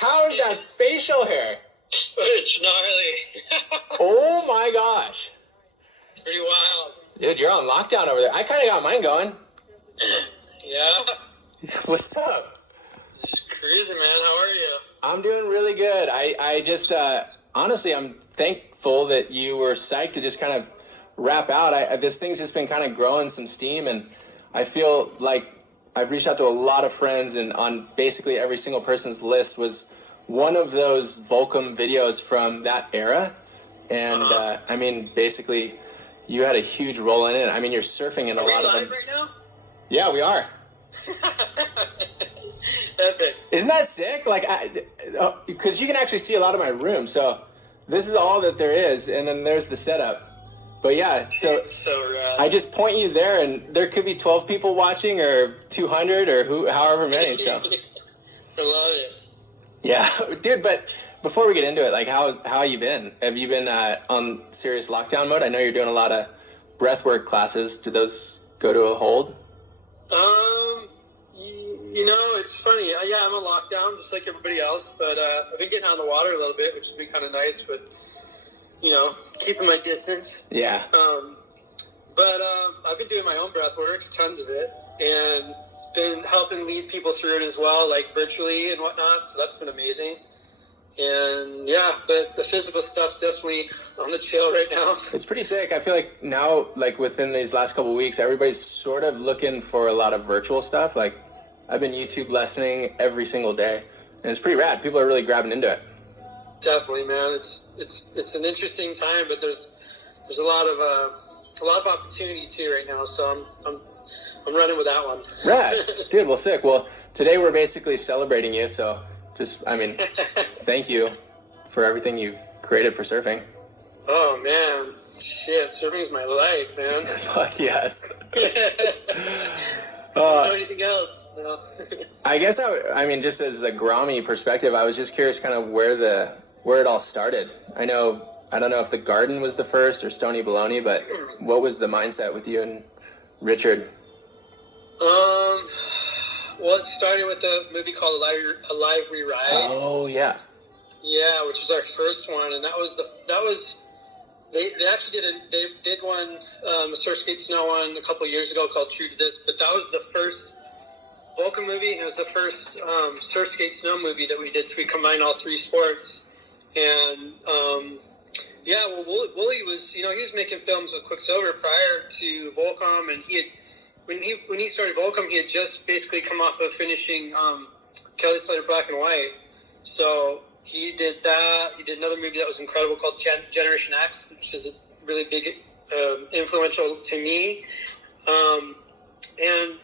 How is that facial hair? It's gnarly. Oh my gosh. It's pretty wild. Dude, you're on lockdown over there. I kind of got mine going. Yeah? What's up? Just cruising, man. How are you? I'm doing really good. I just, honestly, I'm thankful that you were psyched to just kind of wrap out. This thing's just been kind of growing some steam, and I feel like I've reached out to a lot of friends, and on basically every single person's list was one of those Volcom videos from that era. And, I mean, basically, you had a huge role in it. I mean, you're surfing in a lot of them. Are we live right now? Yeah, we are. Epic. Isn't that sick? Like, because you can actually see a lot of my room. So this is all that there is, and then there's the setup. But yeah, so rad. I just point you there, and there could be 12 people watching, or 200, or however many. So I love it. yeah, dude. But before we get into it, like, how you been? Have you been on serious lockdown mode? I know you're doing a lot of breathwork classes. Did those go to a hold? You know, it's funny. Yeah, I'm on lockdown just like everybody else, but I've been getting out on the water a little bit, which has been kind of nice, but, you know, keeping my distance. Yeah. But I've been doing my own breath work, tons of it, and been helping lead people through it as well, like virtually and whatnot, so that's been amazing. And yeah, but the physical stuff's definitely on the chill right now. It's pretty sick. I feel like now, like within these last couple of weeks, everybody's sort of looking for a lot of virtual stuff. Like, I've been YouTube lessoning every single day, and it's pretty rad. People are really grabbing into it. Definitely, man. It's an interesting time, but there's a lot of opportunity too right now. So I'm running with that one. Rad, dude. Well, sick. Well, today we're basically celebrating you. So just, I mean, thank you for everything you've created for surfing. Oh man, shit, surfing's my life, man. Fuck yes. I don't know anything else. No. I guess I mean, just as a Grammy perspective, I was just curious, kind of where it all started. I don't know if the Garden was the first or Stony Baloney, but what was the mindset with you and Richard? Well, it started with a movie called A Live Rewrite. Oh yeah. Yeah, which was our first one, and they actually did one, a Surfskate Snow one a couple of years ago called True to This, but that was the first Volcom movie, and it was the first Surfskate Snow movie that we did, so we combined all three sports. And yeah, well, Wooly was, he was making films with Quicksilver prior to Volcom, and when he started Volcom, he had just basically come off of finishing Kelly Slater Black and White, so he did that. He did another movie that was incredible called Generation X, which is a really big, influential to me. And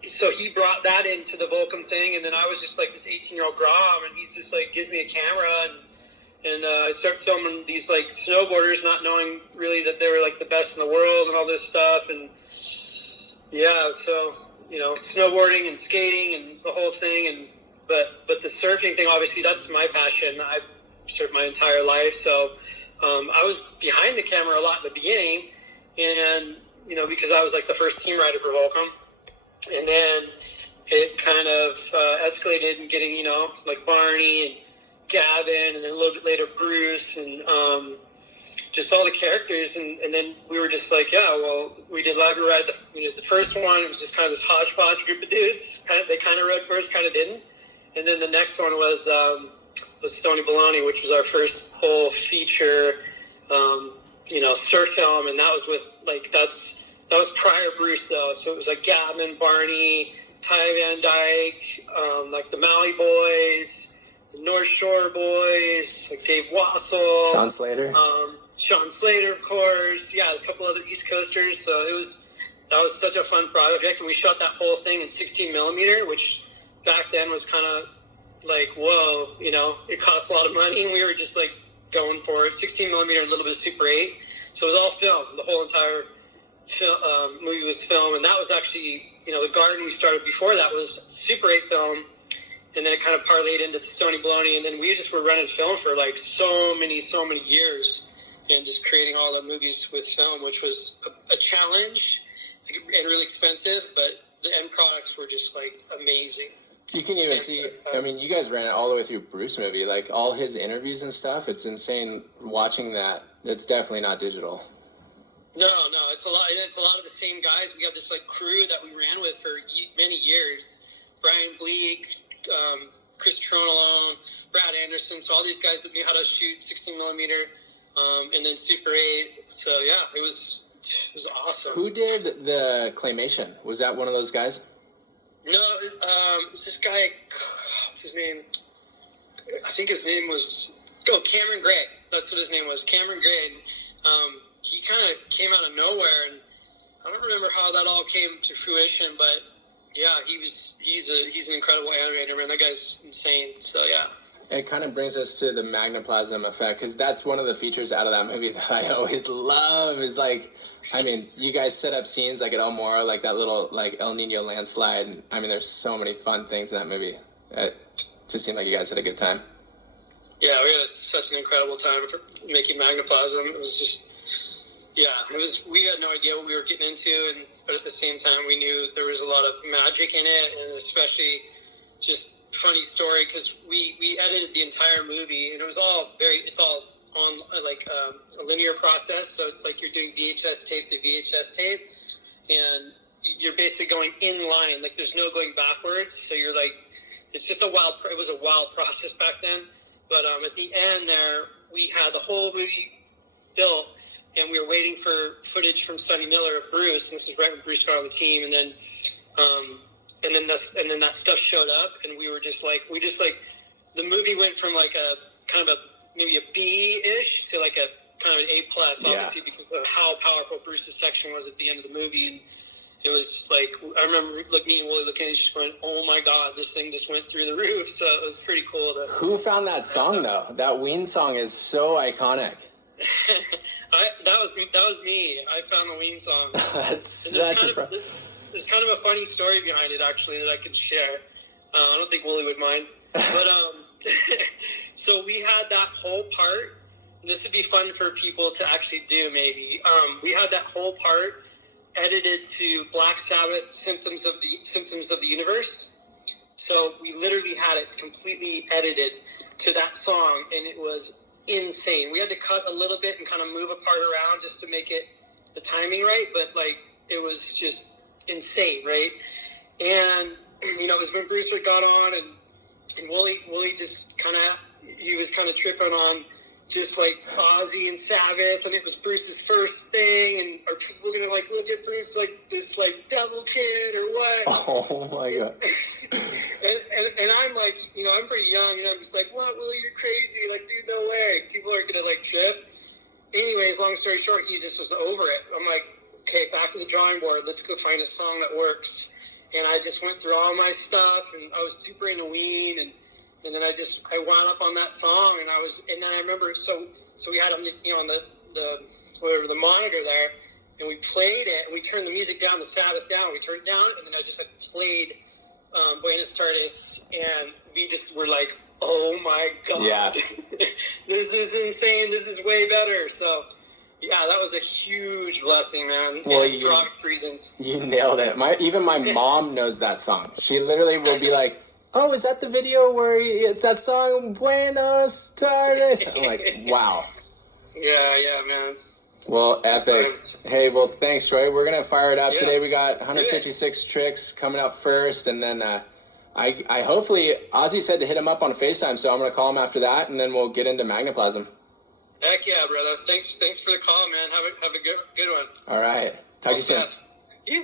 so he brought that into the Volcom thing, and then I was just like this 18-year-old Grom, and he's just like gives me a camera, and I start filming these like snowboarders, not knowing really that they were like the best in the world and all this stuff, and yeah, so snowboarding and skating and the whole thing, But the surfing thing, obviously, that's my passion. I've surfed my entire life, so I was behind the camera a lot in the beginning, and because I was like the first team rider for Volcom, and then it kind of escalated and getting like Barney and Gavin, and then a little bit later Bruce, and just all the characters, and then we were just like, yeah, well, we did Live Ride. The first one, it was just kind of this hodgepodge group of dudes. They kind of rode first, kind of didn't. And then the next one was Stony Baloney, which was our first whole feature, surf film, and that was with that was prior Bruce though. So it was like Gavin, Barney, Ty Van Dyke, like the Maui Boys, the North Shore Boys, like Dave Wassel, Sean Slater, of course. Yeah, a couple other East Coasters. So that was such a fun project, and we shot that whole thing in 16 millimeter, which back then was kind of like, whoa, it cost a lot of money, and we were just like going for it. 16 millimeter, a little bit of Super 8. So it was all film. The whole entire movie was film, and that was actually, the Garden we started before that was Super 8 film, and then it kind of parlayed into Stony Baloney, and then we just were running film for like so many years, and just creating all the movies with film, which was a challenge and really expensive, but the end products were just like amazing. You can even see, I mean, you guys ran it all the way through Bruce movie, like all his interviews and stuff. It's insane watching that. It's definitely not digital. No, it's a lot. It's a lot of the same guys. We have this like crew that we ran with for many years. Brian Bleak, Chris Tronalone, Brad Anderson. So all these guys that knew how to shoot 16 millimeter, and then Super 8. So yeah, it was awesome. Who did the claymation? Was that one of those guys? No, it's this guy. What's his name? I think his name was Cameron Gray. That's what his name was, Cameron Gray. He kind of came out of nowhere, and I don't remember how that all came to fruition, but yeah, he's an incredible animator, man. That guy's insane. So yeah. It kind of brings us to the magnoplasm effect, because that's one of the features out of that movie that I always love. Is like, I mean, you guys set up scenes like at El Moro, like that little like El Nino landslide. And, I mean, there's so many fun things in that movie. It just seemed like you guys had a good time. Yeah, we had such an incredible time for making magnoplasm. It was just, yeah, it was. We had no idea what we were getting into, but at the same time, we knew there was a lot of magic in it, and especially just funny story, because we edited the entire movie, and it's all on like a linear process. So it's like you're doing VHS tape to VHS tape, and you're basically going in line. Like there's no going backwards. So you're like, it's just it was a wild process back then. But at the end there, we had the whole movie built, and we were waiting for footage from Sonny Miller of Bruce. And this was right when Bruce got on the team, and then that stuff showed up, and we just the movie went from like a kind of maybe a B-ish to like a kind of an A+, obviously, because of how powerful Bruce's section was at the end of the movie. And it was like, I remember me and Wooly looking at each other and just going, oh my God, this thing just went through the roof. So it was pretty cool. Who found that song though? That Ween song is so iconic. That was me. I found the Ween song. That's such a There's kind of a funny story behind it, actually, that I could share. I don't think Wooly would mind. But so we had that whole part. And this would be fun for people to actually do, maybe. We had that whole part edited to Black Sabbath Symptoms of the Universe. So we literally had it completely edited to that song, and it was insane. We had to cut a little bit and kind of move a part around just to make it the timing right, but like it was just insane, right? And it was when Bruce got on, and Wooly just he was kind of tripping on just like Ozzy and Sabbath, and it was Bruce's first thing, and are people gonna like look at Bruce like this like devil kid or what? Oh my God. and I'm like, I'm pretty young, and I'm just like, what, Wooly, you're crazy, like, dude, no way, people are gonna like trip. Anyways, long story short, he just was over it. I'm like, okay, back to the drawing board, let's go find a song that works. And I just went through all my stuff, and I was super into Ween, and then I wound up on that song, and then I remember, so we had on the monitor there, and we played it, and we turned the music down, the Sabbath down, we turned it down, and then I just played Buenos Tardes, and we just were like, oh my God, yeah. This is insane, this is way better. So yeah, that was a huge blessing, man. Well, for obvious reasons. You nailed it. Even my mom knows that song. She literally will be like, oh, is that the video where it's that song, Buenos Tardes? I'm like, wow. Yeah, man. Well, epic. Hey, well, thanks, Troy. We're going to fire it up today. We got 156 tricks coming up first, and then I hopefully, Ozzy said to hit him up on FaceTime, so I'm going to call him after that, and then we'll get into magnoplasm. Heck yeah, brother. Thanks for the call, man. Have a good one. All right. Talk to you soon. Yeah.